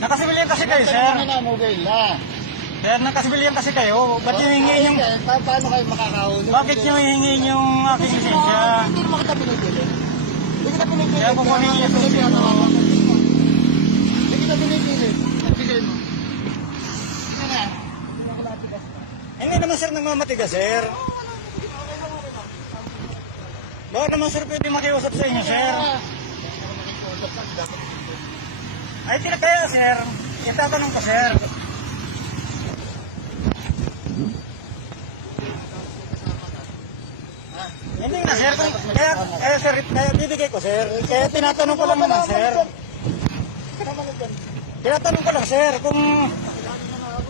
Nakasibilyan kasi kayo, sir. Mobile na. Sir, nakasibilyan kasi kayo. Ba't yung hingin yung... Paano kayo makakahuli? Bakit yung hingin yung aking lisensya? Hindi naman kita pinipili. Hindi kita pinipili. Kaya kukunin niyo yung lisensya ko. Hindi kita pinipili. Bigay mo. Hindi naman sir nagmamatigas, sir. Bakit naman sir pwede makiusap sa inyo, sir? Ay, kaya sir. Itatanong ko, sir. Hindi na, sir. Kaya, sir, kaya bibigay ko, sir. Kaya tinatanong ko lang naman, sir. Tinatanong ko lang, sir, kung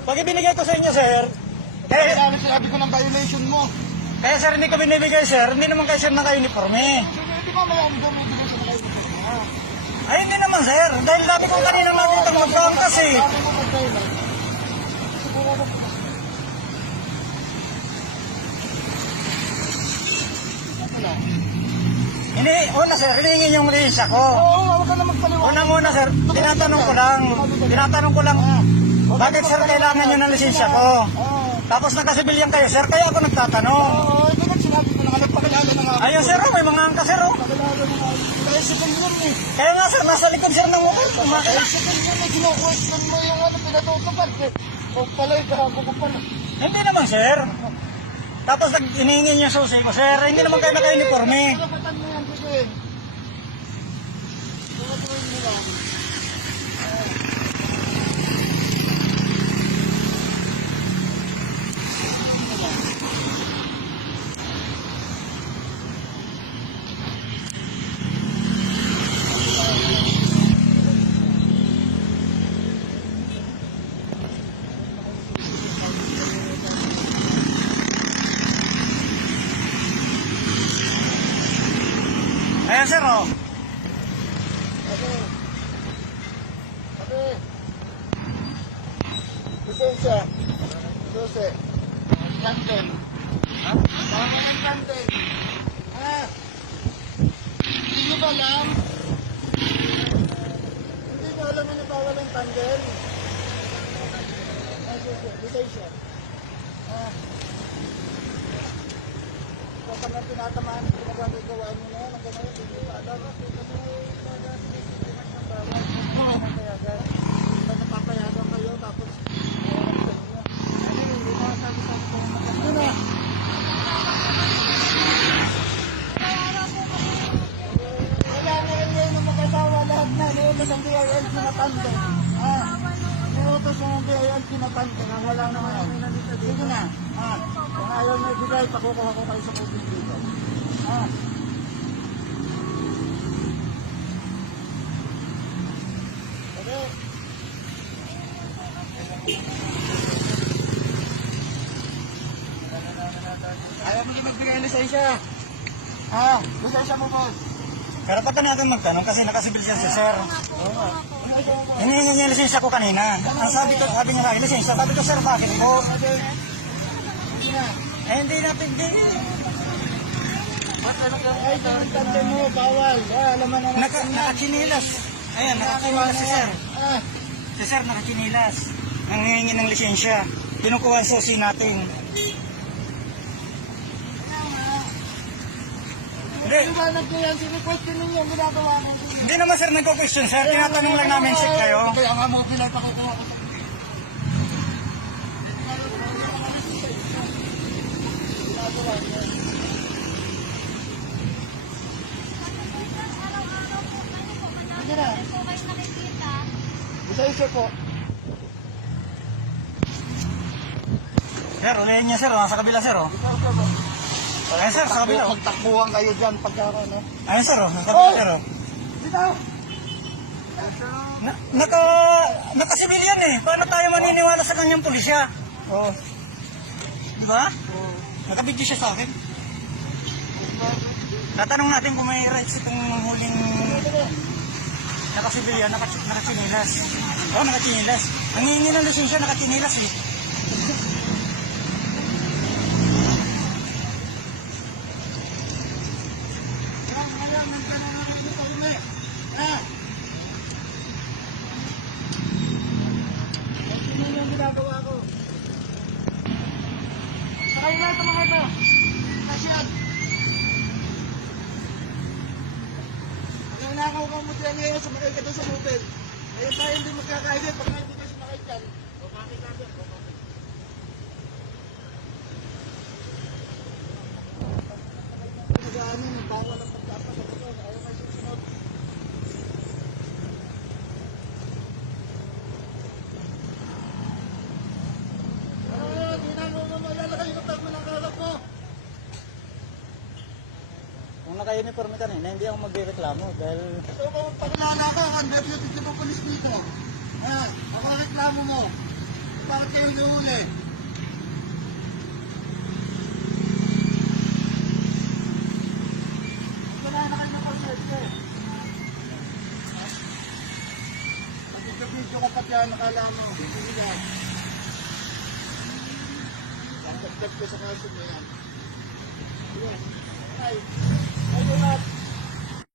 pag ibinigay ko sa inyo, sir, Kaya sinabi ko ng violation mo. kaya sir, hindi ko binibigay, sir. Hindi naman kayo, sir, naka-uniforme. Hindi ko may amdam mo dito sa violation mo. Ay, hindi naman, sir. Dahil dati ko kanina nakita magpangkas, eh. Sabi mo mag-violate. Siguro ko. Hindi, una, sir, hilingin yung lisensya ko. Oo, huwag ka na magpaliwanag. Unang-una, sir, tinatanong ko lang, bakit, sir, kailangan nyo ng lisensya ko? Tapos nakasibilyan kayo, sir, kaya ako nagtatanong. Oo, hindi na sinabi ko na nga nagpakilala na nga. Ayun, sir, may mga angka, sir, oh. Pakilala na nga. Dahil sa ganyan eh. Kaya nga, sir, nasa likod, sir, ng motor. Dahil sa ganyan eh, kino-question mo yung ano, pinatutupad eh. O pala, kahapon ko pala. Hindi naman, sir. Tapos hinihingin niya susi ko, sir. Hindi naman kayo naka-uniforme. Karapatan mo yan, sige. Karapatan mo lang. Ayan, sir, oh. Ate. Lisensya. Susi. Kanten. Ha? Kanten. Ha? Hindi ba alam? Hindi ba alam na bawal ang tandem? Susi. Lisensya. Ha? Kung ka na tinatamaan, pinagagawaan mo na yan, ang gano'n, hindi pa alam. Kung napapayagan kayo, tapos hindi na, sabi-sabi ko, hindi na. Wala na rin ngayon na mag-asawa lahat na, niutos ang BIL pinatanda. Niutos ang BIL pinatanda, wala naman ang dito. Sige na, kung ayaw na ibigay, pakukuha ko kayo sa COVID dito. Okay. Ayaw mo din magbigay ng lisensya. Lisensya mo, boss. Karapatan natin magtanong kasi nakasibil siya si sir. Hinihingi niya yung lisensya ko kanina. Ang sabi niya nga, lisensya. Sabi ko, sir, bakit po? Hindi natin din. Ay, tanda mo, bawal. Alam mo na Nakachinilas. Ayan, nakachinilas si sir. Si sir, nakachinilas. Nangihingi ng lisensya. Kinukuha ang susi natin. Hindi ba nagkayan, sini-question ninyo, ginagawa mo. Hindi naman sir nagko-question sir. Tinatanong lang namin sir kayo. Kaya nga mga pilay pa kukuha ko. Sige na. Isa-isa po. Sir, ulihin niya sir. Sa kabila sir. Ayun sir, sa kabila. Magtakbuhan kayo dyan pagka ano. Ayun sir, sa kabila sir. Dito. Naka-civilian eh. Paano tayo maniniwala sa kanyang pulisya? Oo. Diba? Nakabidyo siya sa akin. Tatanong natin kung may rights itong huling naka-civilian, naka-chinilas. Oo, naka-chinilas. Ang hihingi ng lisensya, naka-chinilas eh. Kaya ngayon, sumakay ka doon sa motel. Ngayon tayo hindi magkakainit. Pag hindi ka sumakay dyan, bumaki ka doon. Nag-aamin, bawal ang pagkapasok doon. Ayaw kayo susunod. Hindi na mo malalakay yung tag mo ng kalap mo. Kung naka-uniforme kanina, hindi ako magreklamo dahil So kung pakilala ka, ang deputy chief of police dito. Ako ang reklamo mo. Bakit kayo huli? Wala na kayo ng konserte. Nag-video ka pati yan, nakala mo. Hindi na. Ang tagtag ko sa kaso mo yan. Yes. Ay.